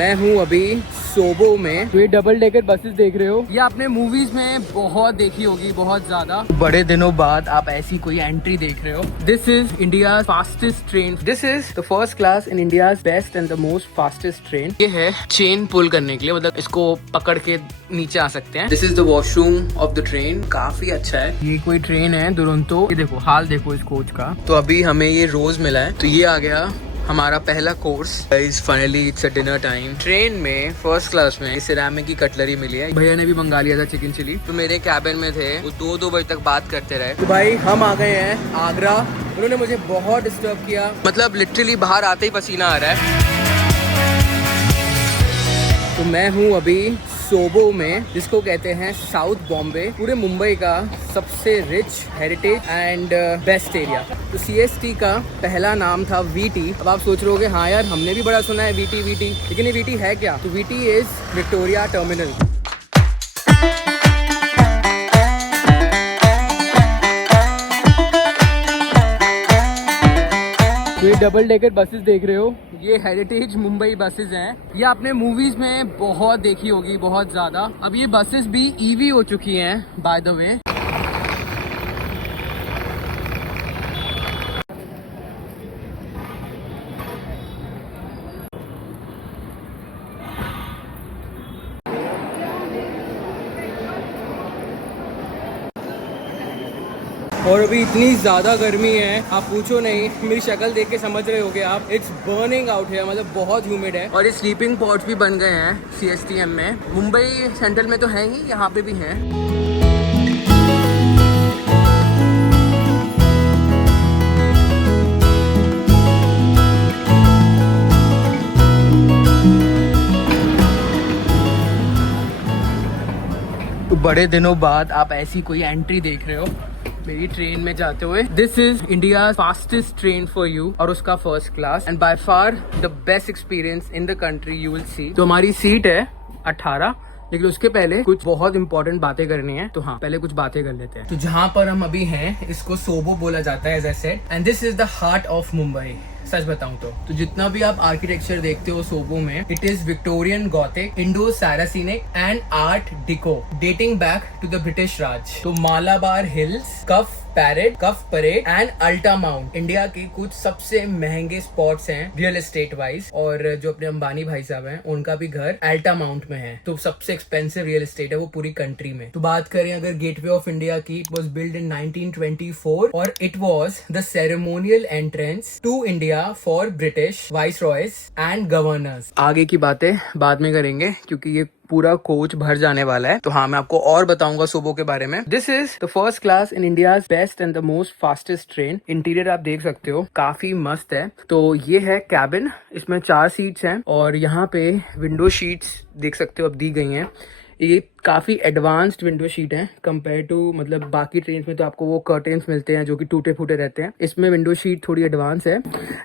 मैं हूँ अभी सोबो में। तो ये डबल डेकर बसेस देख रहे हो, ये आपने मूवीज में बहुत देखी होगी, बहुत ज्यादा। बड़े दिनों बाद आप ऐसी कोई एंट्री देख रहे हो। This is India fastest train. This is the first class in India best and the most fastest train. ये है चेन पुल करने के लिए, मतलब इसको पकड़ के नीचे आ सकते हैं। This is the washroom of the train, काफी अच्छा है। ये कोई ट्रेन है दुरंतो। ये देखो हाल देखो इस कोच का। तो अभी हमें ये रोज मिला है, तो ये आ गया हमारा पहला course. Guys finally it's a dinner time. Train में फर्स्ट क्लास में सिरामिक की कटलरी मिली है। भैया ने भी मंगा लिया था चिकन चिली। तो मेरे कैबिन में थे, वो 2 बजे तक बात करते रहे। तो भाई हम आ गए हैं आगरा। उन्होंने मुझे बहुत डिस्टर्ब किया, मतलब लिटरली बाहर आते ही पसीना आ रहा है। तो मैं हूँ अभी सोबो में, जिसको कहते हैं साउथ बॉम्बे, पूरे मुंबई का सबसे rich heritage and best area. तो CST का पहला नाम था VT। अब आप सोच रहे होगे हाँ यार हमने भी बड़ा सुना है VT, लेकिन ये VT है क्या? तो VT इज विक्टोरिया टर्मिनल। तो ये डबल डेकर बसेस देख रहे हो, ये हेरिटेज मुंबई बसेस हैं। ये आपने मूवीज में बहुत देखी होगी, बहुत ज्यादा। अब ये बसेस भी EV हो चुकी हैं बाय द वे। और अभी इतनी ज़्यादा गर्मी है, आप पूछो नहीं। मेरी शक्ल देख के समझ रहे होगे आप, इट्स बर्निंग आउट है, मतलब बहुत ह्यूमिड है। और ये स्लीपिंग पॉड्स भी बन गए हैं CSTM में। मुंबई सेंट्रल में तो है ही, यहाँ पे भी हैं। तो बड़े दिनों बाद आप ऐसी कोई एंट्री देख रहे हो मेरी ट्रेन में जाते हुए। This is India fastest train for you, और उसका first class and by far the best experience in the country you will see. तो हमारी सीट है 18, लेकिन उसके पहले कुछ बहुत इंपॉर्टेंट बातें करनी है। तो हाँ, पहले कुछ बातें कर लेते हैं। तो जहाँ पर हम अभी हैं, इसको सोबो बोला जाता है as I said, and this is the heart of Mumbai. सच बताऊं तो जितना भी आप आर्किटेक्चर देखते हो सोबो में, it is Victorian Gothic, Indo Saracenic and art deco dating back to the British Raj. तो Malabar Hills, Cuff Parade and Altamount India की कुछ सबसे महंगे स्पॉट्स हैं रियल एस्टेट वाइज। और जो अपने अंबानी भाई साहब हैं, उनका भी घर अल्टा माउंट में है। तो सबसे एक्सपेंसिव रियल एस्टेट है वो पूरी कंट्री में। तो बात करें अगर गेटवे ऑफ इंडिया की, इट वाज बिल्ड इन 1924 और it was the ceremonial entrance to India for British viceroys and governors. आगे की बातें बाद में करेंगे, क्योंकि ये पूरा कोच भर जाने वाला है। तो हाँ, मैं आपको और बताऊंगा सोबो के बारे में। This is the first class in India best and the most fastest train. Interior आप देख सकते हो, काफी मस्त है। तो ये है कैबिन, इसमें 4 सीट्स हैं और यहाँ पे विंडो शीट्स देख सकते हो अब दी गई हैं। ये काफ़ी एडवांस्ड विंडो शीट है कंपेयर टू, मतलब बाकी ट्रेन में तो आपको वो कर्टेन्स मिलते हैं जो कि टूटे फूटे रहते हैं। इसमें विंडो शीट थोड़ी एडवांस है।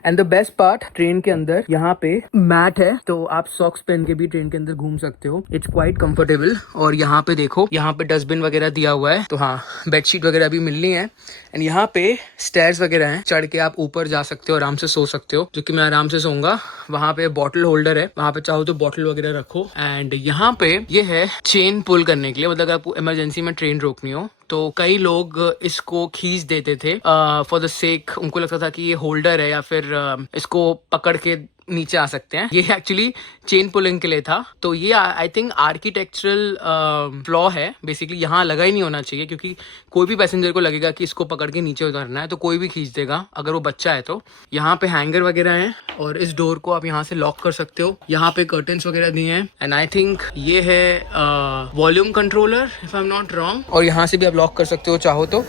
And the best part, train के अंदर यहाँ पे मैट है, तो आप सॉक्स पहन के भी ट्रेन के अंदर घूम सकते हो। It's quite comfortable. और यहाँ पे देखो, यहाँ पे डस्टबिन वगैरह दिया हुआ है। तो हाँ, बेडशीट वगैरह भी मिलनी है। एंड यहाँ पे स्टेयर्स वगैरह हैं, चढ़ के आप ऊपर जा सकते हो, आराम से सो सकते हो, जो कि मैं आराम से सोऊंगा। वहाँ पे बॉटल होल्डर है, वहाँ पे चाहो तो बॉटल वगैरह रखो। एंड यहाँ पे ये है चेन पुल करने के लिए, मतलब अगर आपको इमरजेंसी में ट्रेन रोकनी हो तो कई लोग इसको खींच देते थे फॉर द सेक, उनको लगता था कि ये होल्डर है या फिर इसको पकड़ के नीचे आ सकते हैं। ये एक्चुअली चेन पुलिंग के लिए था। तो ये आई थिंक आर्किटेक्चरल फ्लॉ है बेसिकली, यहाँ लगा ही नहीं होना चाहिए, क्योंकि कोई भी पैसेंजर को लगेगा कि इसको पकड़ के नीचे उतरना है तो कोई भी खींच देगा अगर वो बच्चा है तो। यहाँ पे हैंगर वगैरह है और इस डोर को आप यहाँ से लॉक कर सकते हो। यहाँ पे कर्टन्स वगैरह दिए हैं। एंड आई थिंक ये है volume controller if I am not wrong, और यहाँ से भी आप लॉक कर सकते हो चाहो तो।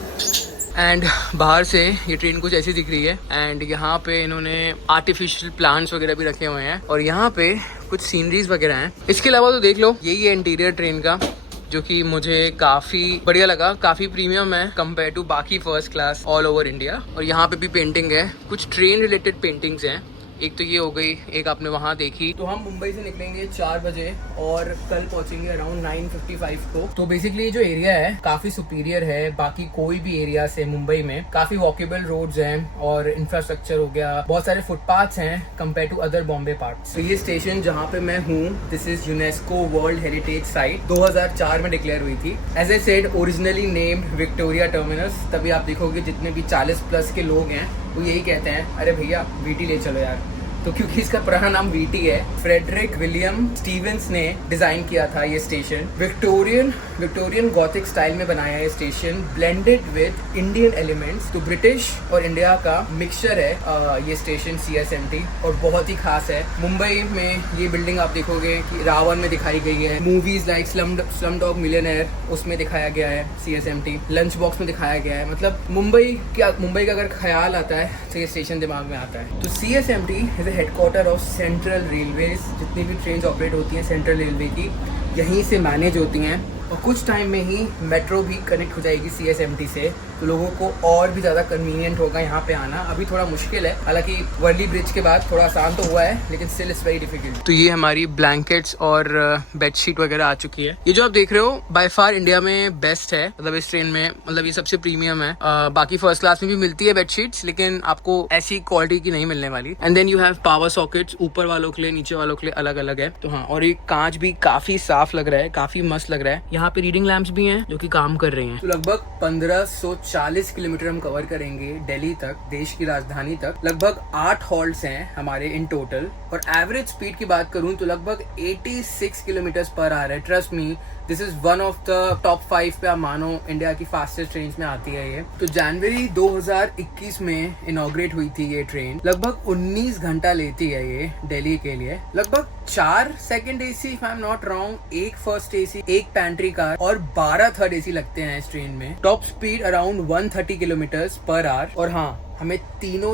एंड बाहर से ये ट्रेन कुछ ऐसी दिख रही है। एंड यहाँ पे इन्होंने आर्टिफिशियल प्लांट्स वगैरह भी रखे हुए हैं और यहाँ पे कुछ सीनरीज वगैरह हैं। इसके अलावा तो देख लो, यही है इंटीरियर ट्रेन का, जो कि मुझे काफ़ी बढ़िया लगा। काफ़ी प्रीमियम है कंपेयर टू बाकी first class all over India. और यहाँ पे भी पेंटिंग है, कुछ ट्रेन रिलेटेड पेंटिंग्स हैं एक तो ये हो गई, एक आपने वहाँ देखी। तो हम मुंबई से निकलेंगे 4 बजे और कल पहुंचेंगे अराउंड 9:55 को। तो बेसिकली जो एरिया है काफी सुपीरियर है बाकी कोई भी एरिया से मुंबई में। काफी वॉकेबल रोड्स हैं और इंफ्रास्ट्रक्चर हो गया, बहुत सारे फुटपाथ्स हैं compare to other Bombay parts. तो ये स्टेशन जहाँ पे मैं हूँ, this is UNESCO world heritage site, 2004 में डिक्लेयर हुई थी। As I said originally named Victoria Terminus. तभी आप देखोगे जितने भी 40+ के लोग हैं वो यही कहते हैं, अरे भैया वीटी ले चलो यार। तो क्योंकि इसका पुराना नाम वीटी है, फ्रेडरिक विलियम स्टीवेंस ने डिजाइन किया था ये स्टेशन। विक्टोरियन गॉथिक स्टाइल में बनाया है station, blended with Indian elements. तो ब्रिटिश और इंडिया का मिक्सचर है ये स्टेशन CSMT, और बहुत ही खास है। मुंबई में ये बिल्डिंग आप देखोगे कि रावण में दिखाई गई है, मूवीज लाइक स्लमडॉग मिलियनेयर उसमें दिखाया गया है CSMT, लंच बॉक्स में दिखाया गया है। मतलब मुंबई का अगर ख्याल आता है तो ये स्टेशन दिमाग में आता है। तो CSMT is headquarter of central railways. जितनी भी ट्रेन ऑपरेट होती हैं सेंट्रल रेलवे की यहीं से मैनेज होती हैं, और कुछ टाइम में ही मेट्रो भी कनेक्ट हो जाएगी CSMT से। तो लोगों को और भी ज़्यादा कन्वीनियंट होगा यहाँ पे आना। अभी थोड़ा मुश्किल है, हालांकि वर्ली ब्रिज के बाद थोड़ा आसान तो हुआ है, लेकिन स्टिल इट्स वेरी डिफिकल्ट। तो ये हमारी ब्लैंकेट्स और बेडशीट वगैरह आ चुकी है। ये जो आप देख रहे हो बाय फार इंडिया में बेस्ट है, मतलब इस ट्रेन में, मतलब ये सबसे प्रीमियम है। बाकी फर्स्ट क्लास में भी मिलती है बेडशीट्स, लेकिन आपको ऐसी क्वालिटी की नहीं मिलने वाली। And then you have power sockets, ऊपर वालों के लिए नीचे वालों के लिए अलग अलग है। तो हाँ, और ये कांच भी काफी साफ लग रहा है, काफी मस्त लग रहा है। यहाँ पे रीडिंग लैंप्स भी हैं जो कि काम कर रही हैं। तो लगभग 1540 किलोमीटर हम कवर करेंगे दिल्ली तक, देश की राजधानी तक। लगभग 8 हॉल्ट्स हैं हमारे इन टोटल, और एवरेज स्पीड की बात करूं तो लगभग 86 किलोमीटर पर आवर है। Trust me, this is one of the top 5 पे आप मानो इंडिया की फास्टेस्ट ट्रेन में आती है ये। तो जनवरी 2021 में इनॉग्रेट हुई थी ये ट्रेन। लगभग 19 घंटा लेती है ये दिल्ली के लिए। लगभग 4 second AC if I am not wrong, 1 first AC, 1 pantry car और 12 थर्ड AC लगते हैं इस ट्रेन में। Top speed around 130 kilometre per hour. और हाँ, हमें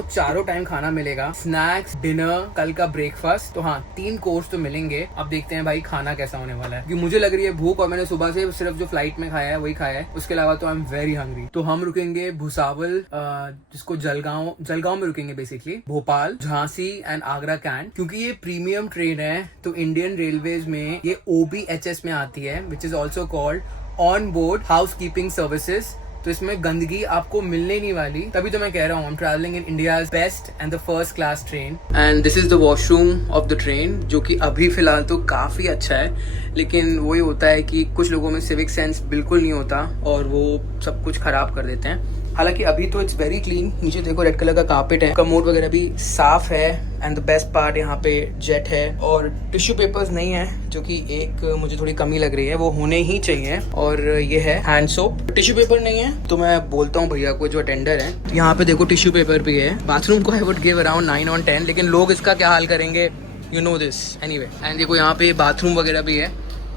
चारों टाइम खाना मिलेगा, स्नैक्स, डिनर, कल का ब्रेकफास्ट। तो हाँ, 3 कोर्स तो मिलेंगे। अब देखते हैं भाई खाना कैसा होने वाला है, क्योंकि मुझे लग रही है भूख, और मैंने सुबह से सिर्फ जो फ्लाइट में खाया है वही खाया है। उसके अलावा तो आई एम वेरी हंग्री। तो हम रुकेंगे भुसावल, जिसको जलगांव में रुकेंगे basically, Bhopal, Jhansi and Agra cantt. क्योंकि ये प्रीमियम ट्रेन है तो इंडियन रेलवेज में ये OBHS में आती है, which is also called on board house keeping services. तो इसमें गंदगी आपको मिलने नहीं वाली। तभी तो मैं कह रहा हूँ, I am travelling in India's best and the first class train. And this is the washroom of the train, जो कि अभी फिलहाल तो काफी अच्छा है, लेकिन वही होता है कि कुछ लोगों में सिविक सेंस बिल्कुल नहीं होता और वो सब कुछ खराब कर देते हैं। हालांकि अभी तो इट्स वेरी क्लीन। नीचे देखो रेड कलर का कारपेट है, कमोड वगैरह भी साफ है। एंड द बेस्ट पार्ट, यहाँ पे जेट है और टिश्यू पेपर्स नहीं है, जो कि एक मुझे थोड़ी कमी लग रही है, वो होने ही चाहिए। और ये है हैंड सोप। टिश्यू पेपर नहीं है तो मैं बोलता हूँ भैया को जो अटेंडर है, तो यहाँ पे देखो टिश्यू पेपर भी है। बाथरूम को I would give around 9 on 10, लेकिन लोग इसका क्या हाल करेंगे, you know this anyway. And देखो यहाँ पे बाथरूम वगैरह भी है,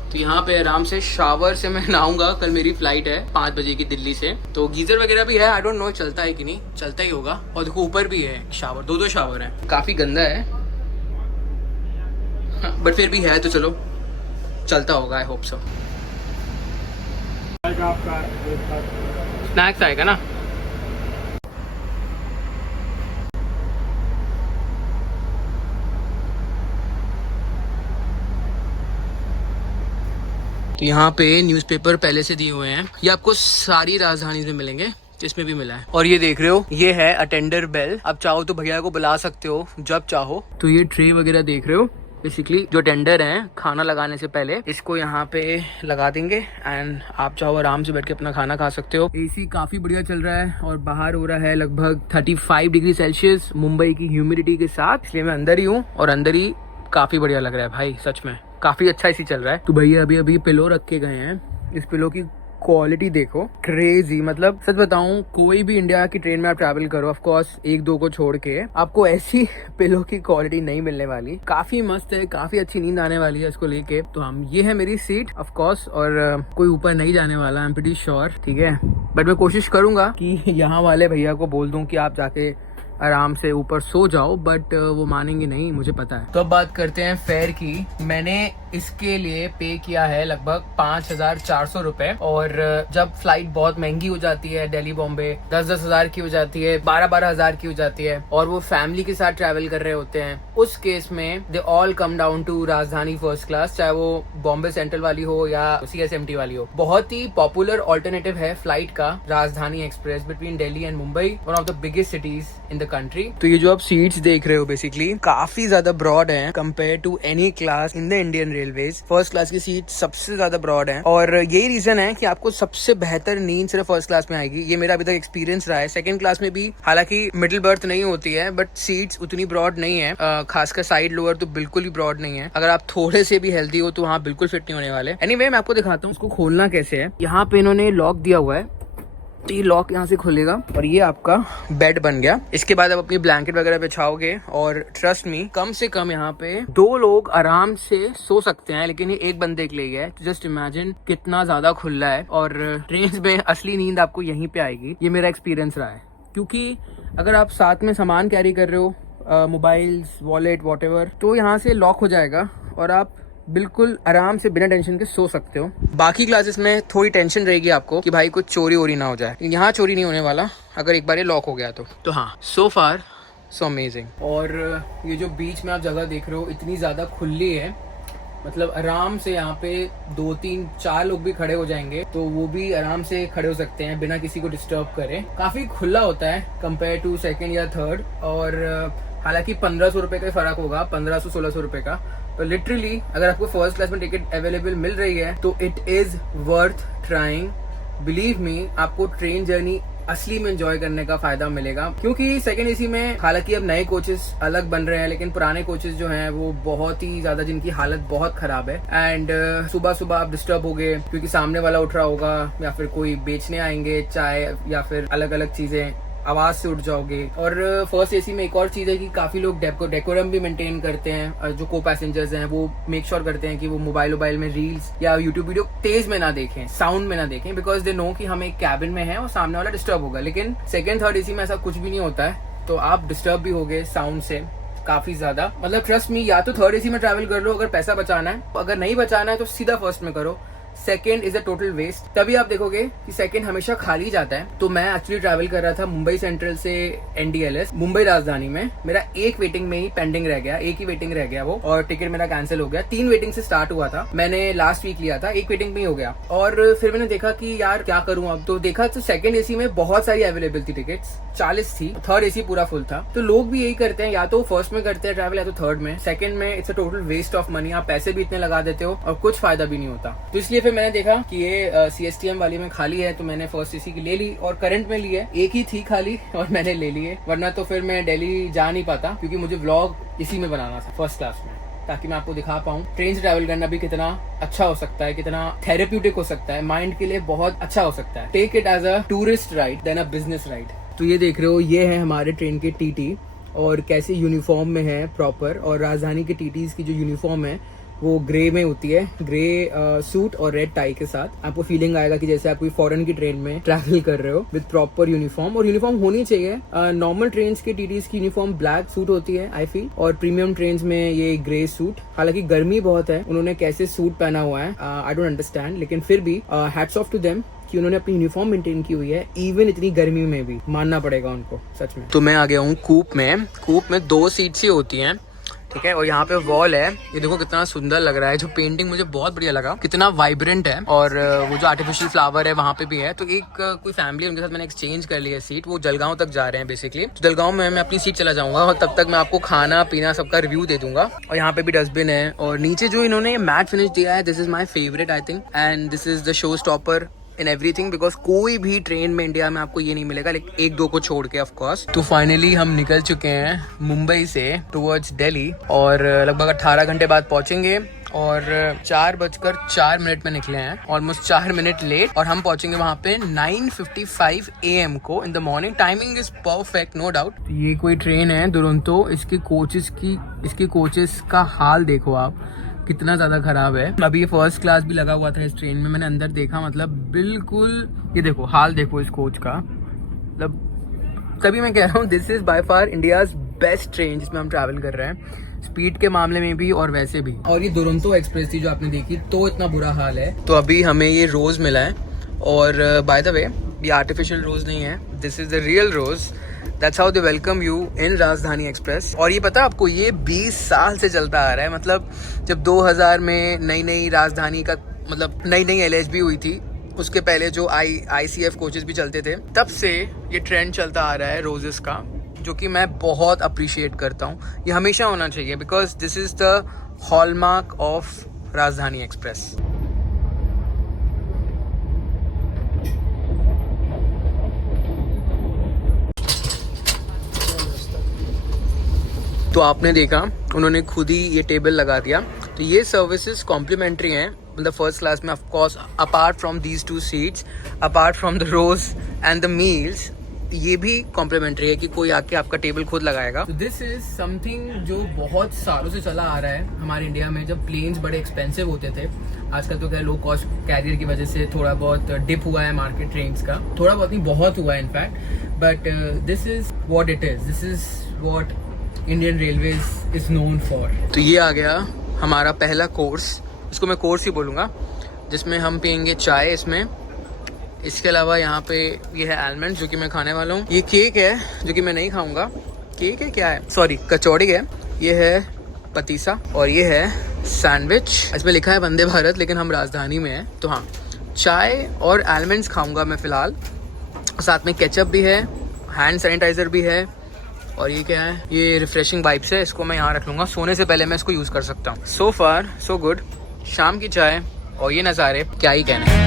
तो यहाँ पे आराम से शावर से मैं नहाऊंगा। कल मेरी फ्लाइट है 5 बजे की दिल्ली से, तो गीजर वगैरह भी है। आई डोंट नो चलता है कि नहीं, चलता ही होगा। और देखो ऊपर भी है शावर, 2 शावर है। काफी गंदा है बट फिर भी है, तो चलो चलता होगा, आई होप सो। स्नैक्स आएगा ना। तो यहाँ पे न्यूज़पेपर पहले से दिए हुए हैं, ये आपको सारी राजधानी में मिलेंगे, इसमें भी मिला है। और ये देख रहे हो, ये है अटेंडर बेल। अब चाहो तो भैया को बुला सकते हो जब चाहो। तो ये ट्रे वगैरह देख रहे हो, बेसिकली जो टेंडर हैं खाना लगाने से पहले इसको यहाँ पे लगा देंगे, एंड आप चाहो आराम से बैठ के अपना खाना खा सकते हो। AC काफी बढ़िया चल रहा है और बाहर हो रहा है लगभग 35 डिग्री सेल्सियस मुंबई की ह्यूमिडिटी के साथ, इसलिए मैं अंदर ही हूँ और अंदर ही काफी बढ़िया लग रहा है भाई, सच में काफी अच्छा इसी चल रहा है। तो भैया अभी पिलो रख के गए हैं, इस पिलो की क्वालिटी देखो, क्रेजी। मतलब सच बताऊं, कोई भी इंडिया की ट्रेन में आप ट्रैवल करो, ऑफ कोर्स 1-2 को छोड़ के, आपको ऐसी पिलो की क्वालिटी नहीं मिलने वाली। काफी मस्त है, काफी अच्छी नींद आने वाली है इसको लेके। तो हम, ये है मेरी सीट ऑफ कोर्स, और कोई ऊपर नहीं जाने वाला, आई एम प्रीटी श्योर, ठीक है। बट मैं कोशिश करूंगा कि यहाँ वाले भैया को बोल दूं कि आप जाके आराम से ऊपर सो जाओ, बट वो मानेंगे नहीं, मुझे पता है। तो अब बात करते हैं फेयर की। मैंने इसके लिए पे किया है लगभग 5,400 रुपए, और जब फ्लाइट बहुत महंगी हो जाती है, दिल्ली बॉम्बे 10-10 हजार की हो जाती है, 12-12 हजार की हो जाती है, और वो फैमिली के साथ ट्रैवल कर रहे होते हैं, उस केस में they all come down to Rajdhani first class, चाहे वो बॉम्बे सेंट्रल वाली हो या CSMT वाली हो। बहुत ही पॉपुलर ऑल्टरनेटिव है फ्लाइट का राजधानी express between Delhi and Mumbai, one of the biggest cities in the country. तो ये जो आप सीट्स देख रहे हो बेसिकली काफी ज्यादा ब्रॉड है compare to any class in the Indian railways. First class की सीट सबसे ज्यादा ब्रॉड है, और यही रीजन है कि आपको सबसे बेहतर नींद सिर्फ फर्स्ट क्लास में आएगी। ये मेरा अभी तक एक्सपीरियंस रहा है। सेकंड क्लास में भी हालांकि मिडिल बर्थ नहीं होती है, बट सीट्स उतनी ब्रॉड नहीं है, खासकर साइड लोअर तो बिल्कुल ही ब्रॉड नहीं है। अगर आप थोड़े से भी हेल्दी हो तो वहाँ बिल्कुल फिट नहीं होने वाले। एनीवे, मैं आपको दिखाता हूँ उसको खोलना कैसे है। यहाँ पे इन्होंने लॉक दिया हुआ है, तो ये लॉक यहाँ से खुलेगा और ये आपका बेड बन गया। इसके बाद आप अपनी ब्लैंकेट वगैरह बिछाओगे, और ट्रस्ट मी, कम से कम यहाँ पे 2 लोग आराम से सो सकते हैं, लेकिन ये एक बंदे के लिए है। तो जस्ट इमेजिन कितना ज्यादा खुला है। और ट्रेन में असली नींद आपको यहीं पे आएगी, ये मेरा एक्सपीरियंस रहा है। क्योंकि अगर आप साथ में सामान कैरी कर रहे हो, मोबाइल्स, वॉलेट, वॉटेवर, तो यहाँ से लॉक हो जाएगा और आप बिल्कुल आराम से बिना टेंशन के सो सकते हो। बाकी क्लासेस में थोड़ी टेंशन रहेगी आपको कि भाई कुछ चोरी वोरी ना हो जाए, यहाँ चोरी नहीं होने वाला अगर एक बार ये लॉक हो गया तो हाँ, सो फार सो अमेजिंग। और ये जो बीच में आप जगह देख रहे हो इतनी ज़्यादा खुली है, मतलब आराम से यहाँ पे 2, 3, 4 लोग भी खड़े हो जाएंगे तो वो भी आराम से खड़े हो सकते हैं बिना किसी को डिस्टर्ब करे। काफ़ी खुला होता है कंपेयर टू सेकेंड या थर्ड, और हालांकि 1500 रुपये का फर्क होगा, 1500-1600 रुपये का। तो लिटरली अगर आपको फर्स्ट क्लास में टिकट अवेलेबल मिल रही है तो it is worth trying. Believe me, आपको ट्रेन जर्नी असली में एंजॉय करने का फायदा मिलेगा। क्योंकि सेकंड एसी में हालांकि अब नए कोचेस अलग बन रहे हैं, लेकिन पुराने कोचेस जो हैं वो बहुत ही ज्यादा, जिनकी हालत बहुत खराब है। एंड सुबह सुबह आप डिस्टर्ब होगे क्योंकि सामने वाला उठ रहा होगा, या फिर कोई बेचने आएंगे चाय, या फिर अलग अलग चीजें, आवाज से उठ जाओगे। और फर्स्ट एसी में एक और चीज है कि काफी लोग डेकोरम भी मेंटेन करते हैं। जो को पैसेंजर्स हैं वो मेक श्योर करते हैं कि वो मोबाइल में रील्स या यूट्यूब वीडियो तेज में ना देखें, साउंड में ना देखें, बिकॉज दे नो कि हम एक कैबिन में हैं और सामने वाला डिस्टर्ब होगा। लेकिन सेकंड थर्ड एसी में ऐसा कुछ भी नहीं होता है, तो आप डिस्टर्ब भी होगे साउंड से काफी ज्यादा। मतलब ट्रस्ट मी, या तो थर्ड एसी में ट्रैवल कर लो अगर पैसा बचाना है, अगर नहीं बचाना है तो सीधा फर्स्ट में करो। Second is a total waste. तभी आप देखोगे कि सेकेंड हमेशा खाली जाता है। तो मैं एक्चुअली ट्रैवल कर रहा था मुंबई सेंट्रल से NDLS मुंबई राजधानी में। मेरा एक वेटिंग में ही पेंडिंग रह गया, एक ही वेटिंग रह गया वो, और टिकट मेरा कैंसिल हो गया। 3 वेटिंग से स्टार्ट हुआ था, मैंने लास्ट वीक लिया था, एक वेटिंग में ही हो गया। और फिर मैंने देखा कि यार क्या करूं अब। तो देखा तो सेकेंड एसी में बहुत सारी अवेलेबल थी टिकट्स, 40 थी। थर्ड एसी पूरा फुल था। तो लोग भी यही करते हैं, या तो फर्स्ट में करते हैं ट्रैवल या तो थर्ड में। सेकंड में it's a total waste of money, आप पैसे भी इतने लगा देते हो और कुछ फायदा भी नहीं होता। तो इसलिए फिर मैंने देखा कि ये CSTM वाली में खाली है, तो मैंने फर्स्ट एसी की ले ली, और करंट में ली है। एक ही थी खाली और मैंने ले ली है, वरना तो फिर मैं दिल्ली जा नहीं पाता, क्योंकि मुझे व्लॉग इसी में बनाना था फर्स्ट क्लास में, ताकि मैं आपको दिखा पाऊँ ट्रेन से ट्रैवल करना भी कितना अच्छा हो सकता है, कितना थेरेप्यूटिक हो सकता है, माइंड के लिए बहुत अच्छा हो सकता है। Take it as a tourist ride then a business ride. तो ये देख रहे हो, ये है हमारे ट्रेन के TT, और कैसे यूनिफॉर्म में है प्रॉपर। और राजधानी के TTs की जो यूनिफॉर्म है वो ग्रे में होती है, ग्रे सूट और रेड टाई के साथ। आपको फीलिंग आएगा कि जैसे आप कोई फॉरेन की ट्रेन में ट्रैवल कर रहे हो, विद प्रॉपर यूनिफॉर्म। और यूनिफॉर्म होनी चाहिए। नॉर्मल ट्रेन के TTs की यूनिफॉर्म ब्लैक सूट होती है आई फील, और प्रीमियम ट्रेन में ये ग्रे सूट। हालांकि गर्मी बहुत है, उन्होंने कैसे सूट पहना हुआ है आई डोंट अंडरस्टैंड, लेकिन फिर भी हैट्स ऑफ टू देम कि उन्होंने अपनी यूनिफॉर्म मेंटेन की हुई है, इवन इतनी गर्मी में भी, मानना पड़ेगा उनको सच में। तो मैं आ गया हूँ कूप में। कूप में 2 सीट्स ही होती हैं, ठीक है, और यहाँ पे वॉल है, ये देखो कितना सुंदर लग रहा है। जो पेंटिंग मुझे बहुत बढ़िया लगा, कितना वाइब्रेंट है, और वो जो आर्टिफिशियल फ्लावर है वहाँ पे भी है। तो एक कोई फैमिली, उनके साथ मैंने एक्सचेंज कर लिया सीट। वो जलगांव तक जा रहे हैं बेसिकली। तो जलगांव में मैं अपनी सीट चला जाऊंगा, और तब तक मैं आपको खाना पीना सबका रिव्यू दे दूंगा। और यहाँ पे भी डस्टबिन है, और नीचे जो इन्होंने मैट फिनिश दिया है, this is my favourite I think, and this is the show stopper in everything, because कोई भी ट्रेन में इंडिया में आपको ये नहीं मिलेगा, लेकिन 1-2 को छोड़ के ऑफ कोर्स। तो फाइनली हम निकल चुके हैं मुंबई से टुवर्ड्स दिल्ली, और लगभग 18 घंटे बाद पहुंचेंगे। और 4:04 में निकले हैं, ऑलमोस्ट 4 मिनट लेट, और हम पहुंचेंगे वहां पे 9:55 AM को in the morning. Timing is perfect, no doubt. ये कोई ट्रेन है दुरंतो, इसके कोचेस का हाल देखो आप, कितना ज्यादा खराब है। अभी ये फर्स्ट क्लास भी लगा हुआ था इस ट्रेन में, मैंने अंदर देखा, मतलब बिल्कुल, ये देखो हाल देखो इस कोच का, मतलब तभी मैं कह रहा हूँ this is by far India's best train जिसमें हम ट्रैवल कर रहे हैं, स्पीड के मामले में भी और वैसे भी। और ये दुरंतो एक्सप्रेस थी जो आपने देखी, तो इतना बुरा हाल है। तो अभी हमें ये रोज मिला है, और बाय द वे ये आर्टिफिशियल रोज नहीं है, this is the real rose. That's how they welcome you in Rajdhani express. और ये पता है आपको, ये 20 साल से चलता आ रहा है। मतलब जब 2000 में नई राजधानी का मतलब नई LHB हुई थी, उसके पहले जो ICF कोचेस भी चलते थे, तब से ये ट्रेंड चलता आ रहा है रोजेस का, जो कि मैं बहुत अप्रिशिएट करता हूँ। ये हमेशा होना चाहिए because this is the hallmark of राजधानी एक्सप्रेस। तो आपने देखा उन्होंने खुद ही ये टेबल लगा दिया। तो ये सर्विसेज कॉम्प्लीमेंट्री हैं, मतलब फर्स्ट क्लास में। Of course apart from these 2 seats, apart from the rose and the meals, ये भी कॉम्प्लीमेंट्री है कि कोई आके आपका टेबल खुद लगाएगा। तो दिस इज समथिंग जो बहुत सालों से चला आ रहा है हमारे इंडिया में। जब प्लेन्स बड़े एक्सपेंसिव होते थे, आजकल तो क्या लो कॉस्ट कैरियर की वजह से थोड़ा बहुत डिप हुआ है मार्केट ट्रेन्स का, थोड़ा बहुत नहीं बहुत हुआ है in fact. But this is what it is, this is what Indian railways is known for. तो ये आ गया हमारा पहला कोर्स, इसको मैं कोर्स ही बोलूँगा, जिसमें हम पियेंगे चाय इसमें। इसके अलावा यहाँ पे ये है आलमंड जो कि मैं खाने वाला हूँ। ये केक है जो कि मैं नहीं खाऊंगा। केक है क्या है, सॉरी कचौड़ी है। ये है पतीसा और ये है सैंडविच। इसमें लिखा है वंदे भारत, लेकिन हम राजधानी में हैं तो हाँ, चाय और आलमंड्स खाऊंगा मैं फ़िलहाल। साथ में केचप भी है, हैंड सैनिटाइज़र भी है, और ये क्या है, ये रिफ्रेशिंग वाइप्स है। इसको मैं यहाँ रख लूँगा, सोने से पहले मैं इसको यूज़ कर सकता हूँ। सो फार सो गुड। शाम की चाय और ये नज़ारे, क्या ही कहने हैं।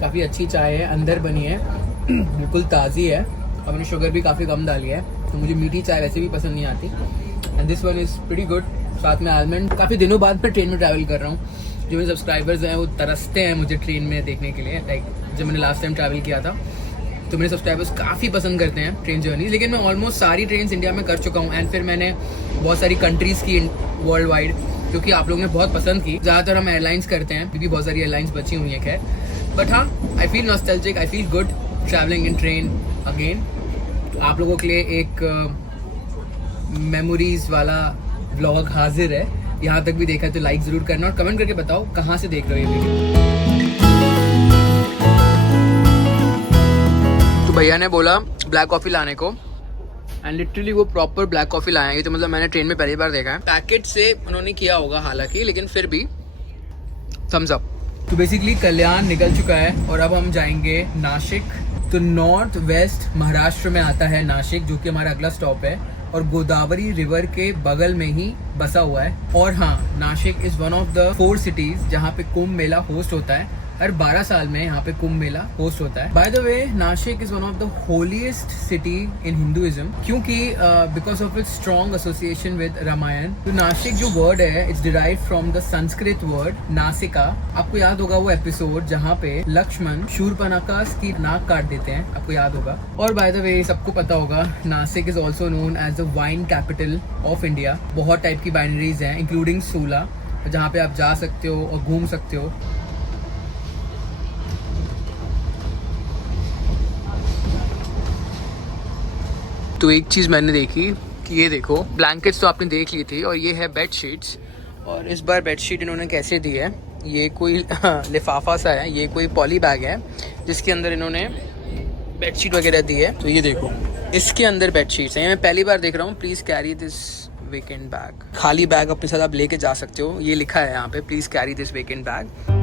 काफ़ी अच्छी चाय है, अंदर बनी है, बिल्कुल ताज़ी है। और मैंने शुगर भी काफ़ी कम डाली है, तो मुझे मीठी चाय वैसे भी पसंद नहीं आती। And this one is pretty good. साथ में आलमंड। काफ़ी दिनों बाद मैं ट्रेन में ट्रैवल कर रहा हूँ। जो मेरे सब्सक्राइबर्स हैं वो तरसते हैं मुझे ट्रेन में देखने के लिए। लाइक जब मैंने लास्ट टाइम ट्रैवल किया था, तो मेरे सब्सक्राइबर्स काफ़ी पसंद करते हैं ट्रेन जर्नी। लेकिन मैं ऑलमोस्ट सारी ट्रेन इंडिया में कर चुका हूँ, एंड फिर मैंने बहुत सारी कंट्रीज़ की वर्ल्ड वाइड, जो कि आप लोगों ने बहुत पसंद की। ज़्यादातर हम एयरलाइंस करते हैं क्योंकि बहुत सारी एयरलाइंस बची हुई हैं खैर। बट हाँ, I feel nostalgic, I feel good travelling in train again. आप लोगों के लिए एक मेमोरीज वाला व्लॉग हाजिर है। यहाँ तक भी देखा तो लाइक ज़रूर करना और कमेंट करके बताओ कहाँ से देख रहे हो ये वीडियो। तो भैया ने बोला ब्लैक कॉफ़ी लाने को, एंड लिटरली वो प्रॉपर ब्लैक कॉफ़ी लाए हैं। ये तो मतलब मैंने ट्रेन में पहली बार देखा है। पैकेट से उन्होंने किया होगा हालांकि, लेकिन फिर भी थम्स अप। तो बेसिकली कल्याण निकल चुका है और अब हम जाएंगे नासिक। तो नॉर्थ वेस्ट महाराष्ट्र में आता है नासिक, जो कि हमारा अगला स्टॉप है, और गोदावरी रिवर के बगल में ही बसा हुआ है। और हाँ, Nashik is one of the 4 cities जहाँ पे कुंभ मेला होस्ट होता है। हर 12 साल में यहाँ पे कुंभ मेला होस्ट होता है। By the way, Nashik is one of the holiest city in Hinduism, क्योंकि because of its strong association with Ramayana. तो नासिक जो वर्ड है, it's derived from the Sanskrit word Nasika. आपको याद होगा वो एपिसोड जहाँ पे लक्ष्मण शूर्पणखा की नाक काट देते हैं, आपको याद होगा। और बाय द वे, सबको पता होगा Nashik is also known as the wine capital of India. बहुत टाइप की वाइनरीज हैं इंक्लूडिंग सूला, जहाँ पे आप जा सकते हो और घूम सकते हो। तो एक चीज़ मैंने देखी कि ये देखो, ब्लैंकेट्स तो आपने देख ली थी, और ये है बेड शीट्स। और इस बार बेड शीट इन्होंने कैसे दी है, ये कोई लिफाफा सा है, ये कोई पॉली बैग है जिसके अंदर इन्होंने बेड शीट वगैरह दी है। तो ये देखो, इसके अंदर बेड शीट्स हैं। मैं पहली बार देख रहा हूँ। Please carry this weekend bag. खाली बैग अपने साथ आप लेके जा सकते हो, ये लिखा है यहाँ पे, please carry this weekend bag.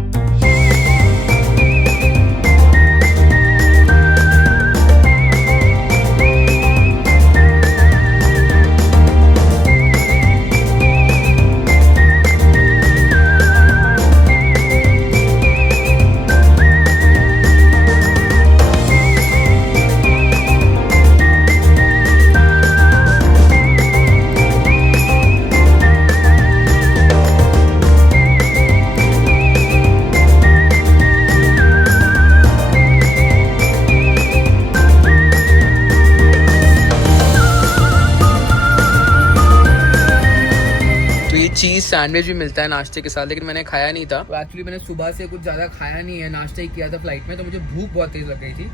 Cheese sandwich भी मिलता है नाश्ते के साथ, लेकिन मैंने खाया नहीं था। तो एक्चुअली मैंने सुबह से कुछ ज़्यादा खाया नहीं है, नाश्ता ही किया था फ्लाइट में, तो मुझे भूख बहुत तेज़ लग गई थी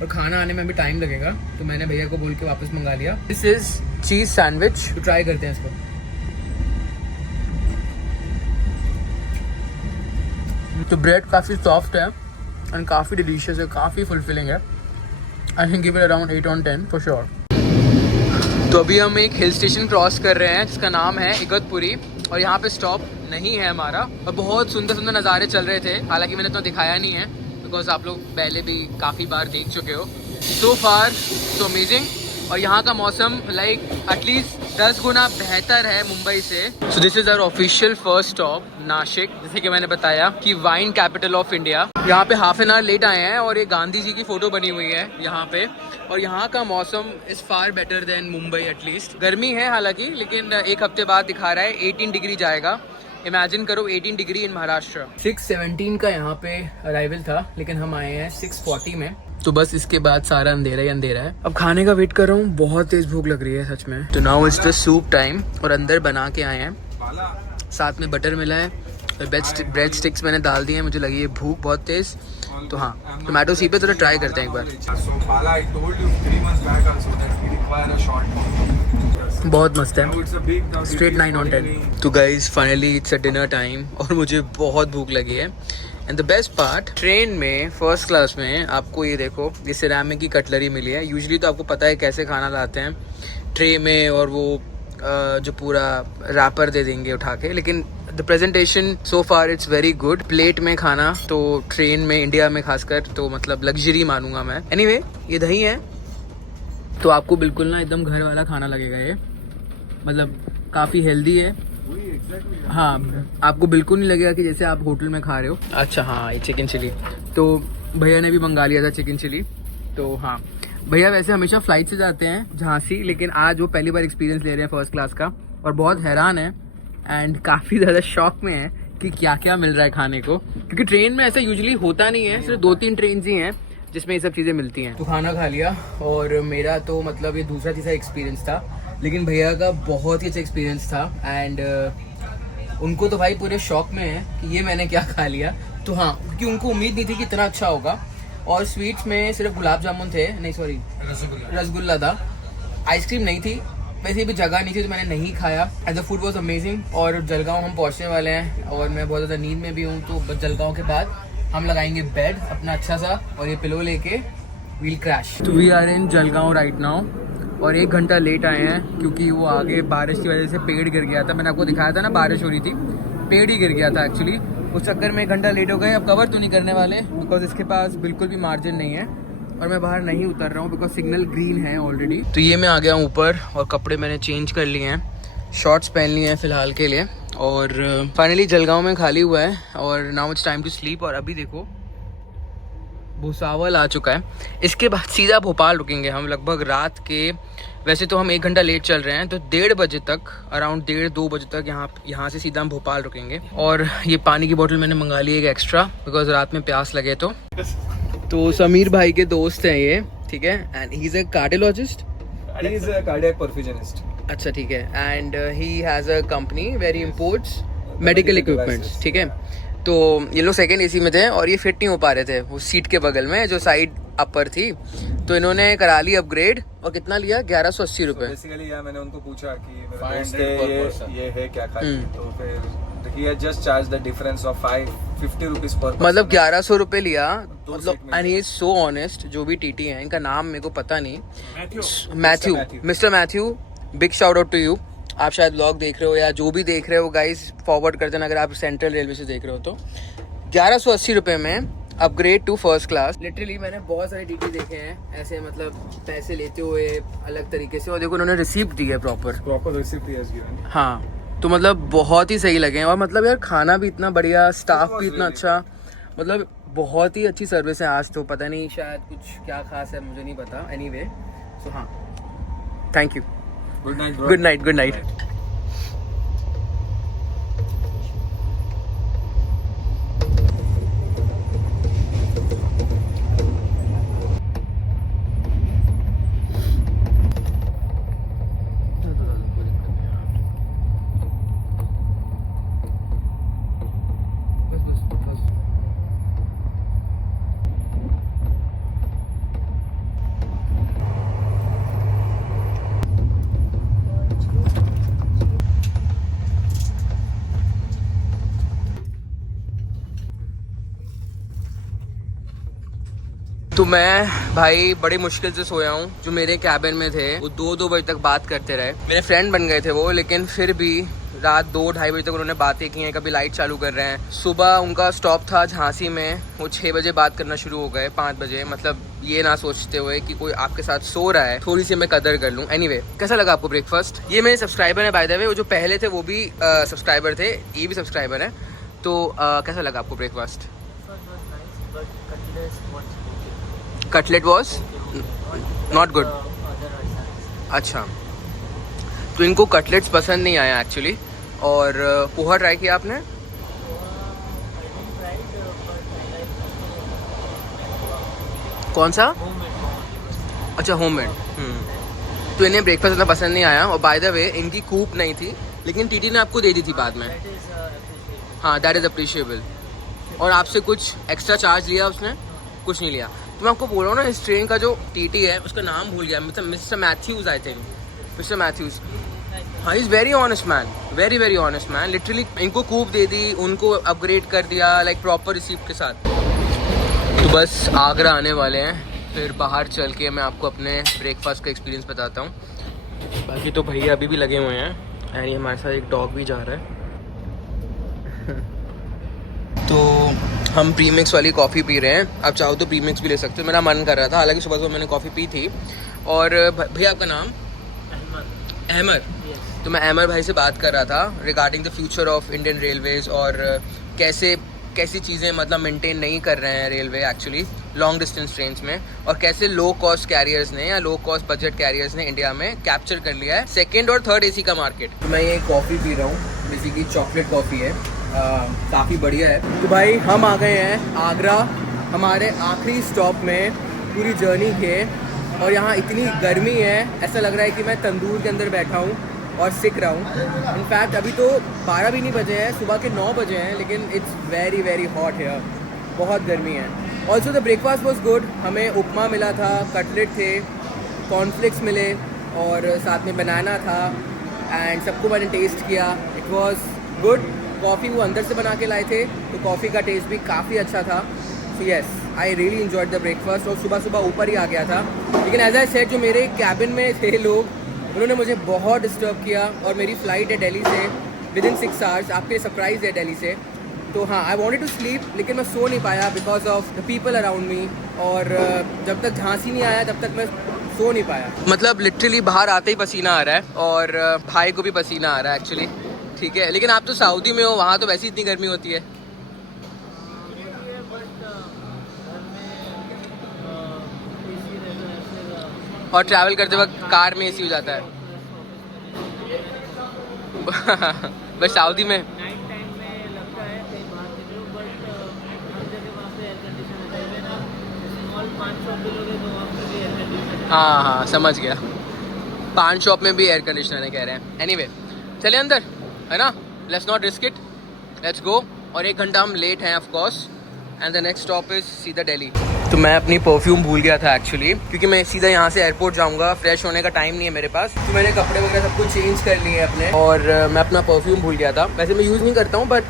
और खाना आने में भी टाइम लगेगा, तो मैंने भैया को बोल के वापस मंगा लिया। दिस इज़ चीज़ सैंडविच, तो ट्राई करते हैं इसको। तो ब्रेड काफ़ी सॉफ्ट है एंड काफ़ी डिलीशियस है, काफ़ी फुलफिलिंग है। I can give it around 8 on 10 for sure. तो अभी हम एक हिल स्टेशन क्रॉस कर रहे हैं जिसका नाम है इगतपुरी, और यहाँ पे स्टॉप नहीं है हमारा। और बहुत सुंदर सुंदर नज़ारे चल रहे थे, हालांकि मैंने तो दिखाया नहीं है बिकॉज आप लोग पहले भी काफ़ी बार देख चुके हो। सो फार सो अमेजिंग। और यहाँ का मौसम लाइक एटलीस्ट 10 गुना बेहतर है मुंबई से। So this is our official first stop Nashik, जैसे कि मैंने बताया कि वाइन कैपिटल ऑफ इंडिया। यहाँ पे हाफ एन आवर लेट आए हैं और ये गांधी जी की फ़ोटो बनी हुई है यहाँ पे। और यहाँ का मौसम is far better than Mumbai at least. गर्मी है हालांकि, लेकिन एक हफ्ते बाद दिखा रहा है 18 डिग्री जाएगा। इमेजिन करो 18 डिग्री इन महाराष्ट्र। 6:17 का यहाँ पे अराइवल था, लेकिन हम आए हैं 6:40 में। तो बस इसके बाद सारा अंधेरा ही अंधेरा है। अब खाने का वेट कर रहा हूँ, बहुत तेज भूख लग रही है सच में। तो now it's the soup time, और अंदर बना के आए हैं, साथ में बटर मिला है और ब्रेड स्टिक्स मैंने डाल दिए हैं। मुझे लगी है भूख बहुत तेज, तो हाँ टोमेटो सी पे थोड़ा ट्राई करते हैं एक बार। बहुत मस्त है, स्ट्रेट 9 on 10। तो guys finally it's a dinner time और मुझे बहुत भूख लगी है। And the best part, train में फर्स्ट क्लास में आपको ये देखो, ये सिरामिक की कटलरी मिली है। यूजुअली तो आपको पता है कैसे खाना लाते हैं ट्रे में, और वो जो पूरा रैपर दे देंगे उठा के, लेकिन the presentation so far it's very good. Plate में खाना तो ट्रेन में, इंडिया में खासकर, तो मतलब लग्जरी मानूंगा मैं। एनीवे, ये दही है तो आपको बिल्कुल ना एकदम घर वाला खाना लगेगा ये, मतलब काफ़ी हेल्दी है। हाँ, आपको बिल्कुल नहीं लगेगा कि जैसे आप होटल में खा रहे हो। अच्छा हाँ, ये चिकन चिली तो भैया ने भी मंगा लिया था चिकन चिली। तो हाँ, भैया वैसे हमेशा फ्लाइट से जाते हैं झांसी, लेकिन आज वो पहली बार एक्सपीरियंस ले रहे हैं फर्स्ट क्लास का, और बहुत हैरान है एंड काफ़ी ज़्यादा शॉक में है कि क्या क्या मिल रहा है खाने को, क्योंकि ट्रेन में ऐसा यूजुअली होता नहीं है। सिर्फ 2-3 ट्रेन ही हैं जिसमें ये सब चीज़ें मिलती हैं। तो खाना खा लिया, और मेरा तो मतलब ये दूसरा तीसरा एक्सपीरियंस था, लेकिन भैया का बहुत ही अच्छा एक्सपीरियंस था। एंड उनको तो भाई पूरे शौक में है कि ये मैंने क्या खा लिया। तो हाँ, क्योंकि उनको उम्मीद नहीं थी कि इतना अच्छा होगा। और स्वीट्स में सिर्फ गुलाब जामुन थे, नहीं सॉरी रसगुल्ला था, आइसक्रीम नहीं थी। वैसे भी जगह नहीं थी तो मैंने नहीं खाया। And the food was amazing. और जलगांव हम पहुँचने वाले हैं और मैं बहुत ज़्यादा नींद में भी हूँ, तो जलगांव के बाद हम लगाएंगे बेड अपना अच्छा सा, और ये पिलो लेके वील क्रैश। तो we are in Jalgaon right now, और 1 घंटा लेट आए हैं क्योंकि वो आगे बारिश की वजह से पेड़ गिर गया था। मैंने आपको दिखाया था ना, बारिश हो रही थी, पेड़ ही गिर गया था एक्चुअली। उस चक्कर में 1 घंटा लेट हो गए। अब कवर तो नहीं करने वाले बिकॉज इसके पास बिल्कुल भी मार्जिन नहीं है, और मैं बाहर नहीं उतर रहा हूँ बिकॉज सिग्नल ग्रीन है ऑलरेडी। तो ये मैं आ गया हूँ ऊपर, और कपड़े मैंने चेंज कर लिए हैं, शॉर्ट्स पहन लिए हैं फ़िलहाल के लिए। और फाइनली जलगांव में खाली हुआ है, और now it's time to sleep. और अभी देखो भुसावल आ चुका है। इसके बाद सीधा भोपाल रुकेंगे हम, लगभग रात के, वैसे तो हम 1 घंटा लेट चल रहे हैं, तो 1:30 बजे तक, अराउंड 1:30-2 बजे तक यहाँ से सीधा हम भोपाल रुकेंगे। और ये पानी की बोतल मैंने मंगा ली एक एक्स्ट्रा, बिकॉज रात में प्यास लगे। तो समीर भाई के दोस्त हैं ये, ठीक है, and he is a cardiologist, he is a cardiac perfusionist. अच्छा ठीक है, and he has a company very imports medical equipments, ठीक है। तो ये लोग सेकेंड एसी में थे और ये फिट नहीं हो पा रहे थे वो सीट के बगल में जो साइड अपर थी, तो इन्होंने करा ली अपग्रेड। और कितना लिया? 1180 रुपये। बेसिकली यार मैंने उनको पूछा कि मेरे दोस्त है ये है क्या खाली, तो फिर he had just charged the difference of 50 rupees per person। मतलब 1100 रुपये लिया, मतलब and he is so honest. जो भी टीटी हैं, इनका नाम मेरे को पता नहीं, Matthew, mister Matthew, big shout out to you. आप शायद ब्लॉग देख रहे हो या जो भी देख रहे हो गाइस, फॉरवर्ड कर देना अगर आप सेंट्रल रेलवे से देख रहे हो तो। 1180 रुपये में upgrade to first class. Literally मैंने बहुत सारे टीटी देखे हैं ऐसे, मतलब पैसे लेते हुए अलग तरीके से, और देखो उन्होंने रिसीप्ट दी है प्रॉपर रिसीप्ट हैज गिवन। हाँ, तो मतलब बहुत ही सही लगे। और मतलब यार खाना भी इतना बढ़िया, स्टाफ भी इतना अच्छा, मतलब बहुत ही अच्छी सर्विस है। आज तो पता नहीं शायद कुछ क्या खास है, मुझे नहीं पता। एनीवे, सो हाँ, thank you, good night, good night, good night. तो मैं भाई बड़ी मुश्किल से सोया हूँ। जो मेरे कैबिन में थे वो 2-2 बजे तक बात करते रहे। मेरे फ्रेंड बन गए थे वो, लेकिन फिर भी रात 2-2:30 बजे तक उन्होंने बातें की हैं। कभी लाइट चालू कर रहे हैं। सुबह उनका स्टॉप था झांसी में, वो 6 बजे बात करना शुरू हो गए 5 बजे। मतलब ये ना सोचते हुए कि कोई आपके साथ सो रहा है, थोड़ी सी मैं कदर कर लूँ। एनीवे, कैसा लगा आपको ब्रेकफास्ट? ये मेरे सब्सक्राइबर है बाय द वे, वो जो पहले थे वो भी सब्सक्राइबर थे, ये भी सब्सक्राइबर है। तो कैसा लगा आपको breakfast? Cutlet was not good. अच्छा, तो इनको कटलेट्स पसंद नहीं आया एक्चुअली। और पोहा ट्राई किया आपने? कौन सा? अच्छा, होममेड। तो इन्हें ब्रेकफास्ट इतना पसंद नहीं आया। और बाय द वे इनकी कूप नहीं थी, लेकिन टीटी ने आपको दे दी थी बाद में। हाँ, दैट इज़ अप्रिशिएबल। और आपसे कुछ एक्स्ट्रा चार्ज लिया उसने? कुछ नहीं लिया। तो मैं आपको बोल रहा हूँ ना, इस ट्रेन का जो टीटी है उसका नाम भूल गया, मतलब mister Matthews, I think mister Matthews. हाँ, is very honest man, very very honest man. Literally इनको कूप दे दी, उनको अपग्रेड कर दिया, लाइक प्रॉपर रिसीप्ट के साथ। तो बस आगरा आने वाले हैं, फिर बाहर चल के मैं आपको अपने ब्रेकफास्ट का एक्सपीरियंस बताता हूँ। बाकी तो भैया अभी भी लगे हुए हैं, एंड ये हमारे साथ एक डॉग भी जा रहा है। तो हम प्रीमिक्स वाली कॉफ़ी पी रहे हैं। आप चाहो तो प्रीमिक्स भी ले सकते हो, मेरा मन कर रहा था। हालांकि सुबह सुबह मैंने कॉफ़ी पी थी। और भैया आपका नाम? अहमद। तो मैं अहमद भाई से बात कर रहा था regarding the future of Indian Railways, और कैसी चीज़ें मतलब मेंटेन नहीं कर रहे हैं railway actually long distance trains में, और कैसे लो कॉस्ट कैरियर्स ने या लो कॉस्ट बजट कैरियर्स ने इंडिया में कैप्चर कर लिया है सेकंड और थर्ड एसी का मार्केट। तो मैं ये कॉफ़ी पी रहा हूँ, बेसिकली चॉकलेट कॉफ़ी है, काफ़ी बढ़िया है। तो भाई हम आ गए हैं आगरा, हमारे आखिरी स्टॉप में पूरी जर्नी के। और यहाँ इतनी गर्मी है, ऐसा लग रहा है कि मैं तंदूर के अंदर बैठा हूँ और सिक रहा हूँ। इनफैक्ट अभी तो 12 भी नहीं बजे हैं, सुबह के 9 बजे हैं, लेकिन इट्स वेरी वेरी हॉट है, बहुत गर्मी है। Also the breakfast was good. हमें उपमा मिला था, कटलेट थे, कॉर्नफ्लेक्स मिले, और साथ में बनाना था। एंड सबको मैंने टेस्ट किया, इट वॉज गुड। कॉफ़ी वो अंदर से बना के लाए थे, तो कॉफ़ी का टेस्ट भी काफ़ी अच्छा था। So yes, I really enjoyed the breakfast. और सुबह सुबह ऊपर ही आ गया था, लेकिन एज आई सेड, जो मेरे कैबिन में थे लोग, उन्होंने मुझे बहुत डिस्टर्ब किया। और मेरी फ़्लाइट है दिल्ली से विद इन 6 आवर्स, आपके लिए सरप्राइज़ है दिल्ली से। तो हाँ, आई वॉन्टेड टू स्लीप, लेकिन मैं सो नहीं पाया because of the people around me. और जब तक झांसी नहीं आया तब तक मैं सो नहीं पाया। मतलब लिटरली बाहर आते ही पसीना आ रहा है, और भाई को भी पसीना आ रहा है एक्चुअली, ठीक है। लेकिन आप तो सऊदी में हो, वहाँ तो वैसे इतनी गर्मी होती है। और ट्रैवल करते वक्त कार में एसी हो जाता है। बस सऊदी में हाँ हाँ, समझ गया। पान शॉप में भी एयर कंडीशनर है कह रहे हैं। एनीवे, चले अंदर, है ना, let's not risk it, let's go. और 1 घंटा हम लेट हैं of course, and the next stop is सीधा दिल्ली। तो मैं अपनी परफ्यूम भूल गया था एक्चुअली, क्योंकि मैं सीधा यहाँ से एयरपोर्ट जाऊँगा, फ्रेश होने का टाइम नहीं है मेरे पास। तो मैंने कपड़े वगैरह सब कुछ चेंज कर लिए अपने, और मैं अपना परफ्यूम भूल गया था। वैसे मैं यूज़ नहीं करता हूँ, बट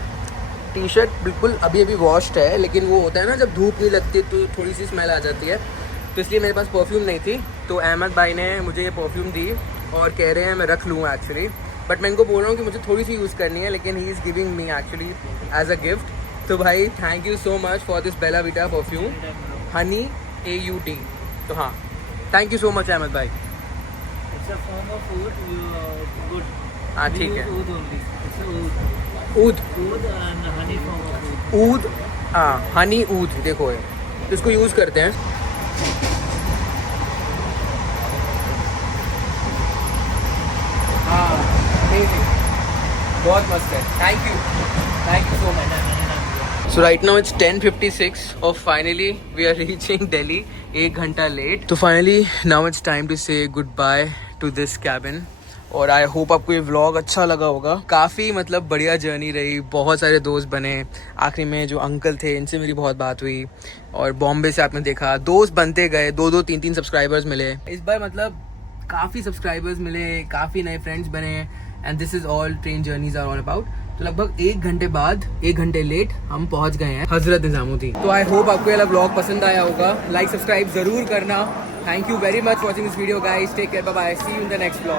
टी शर्ट बिल्कुल अभी अभी वॉश्ड है, लेकिन वो होता है ना, जब धूप नहीं लगती तो थोड़ी सी स्मेल आ जाती है, तो इसलिए मेरे पास परफ्यूम नहीं थी। तो अहमद भाई ने मुझे ये परफ्यूम दी और कह रहे हैं मैं रख लूँगा एक्चुअली, बट मैं इनको बोल रहा हूँ कि मुझे थोड़ी सी यूज़ करनी है, लेकिन he is giving me actually as a gift. तो भाई thank you so much for this Bella Vita perfume, honey AUT। तो हाँ, thank you so much Ahmed भाई। हाँ ठीक है, ऊद, ऊद, हाँ हनी ऊद, देखो है, तो इसको यूज़ करते हैं। हाँ बहुत मस्त है, thank you so much. So right now it's 10:56 और finally we are reaching Delhi, 1 घंटा लेट। तो finally now it's time to say goodbye to this cabin। और आई होप आपको ये व्लॉग अच्छा लगा होगा। काफ़ी मतलब बढ़िया जर्नी रही, बहुत सारे दोस्त बने। आखिरी में जो अंकल थे इनसे मेरी बहुत बात हुई, और बॉम्बे से आपने देखा दोस्त बनते गए, 2-2, 3-3 सब्सक्राइबर्स मिले इस बार। मतलब काफ़ी सब्सक्राइबर्स मिले, काफ़ी नए फ्रेंड्स बने, and this is all train journeys are all about. तो लगभग 1 घंटे बाद, 1 घंटे लेट हम पहुंच गए हैं हजरत निजामुद्दीन। तो आई होप आपको ये वाला ब्लॉग पसंद आया होगा। लाइक सब्सक्राइब जरूर करना। Thank you very much watching this video guys. Take care, bye bye, see you in the next blog.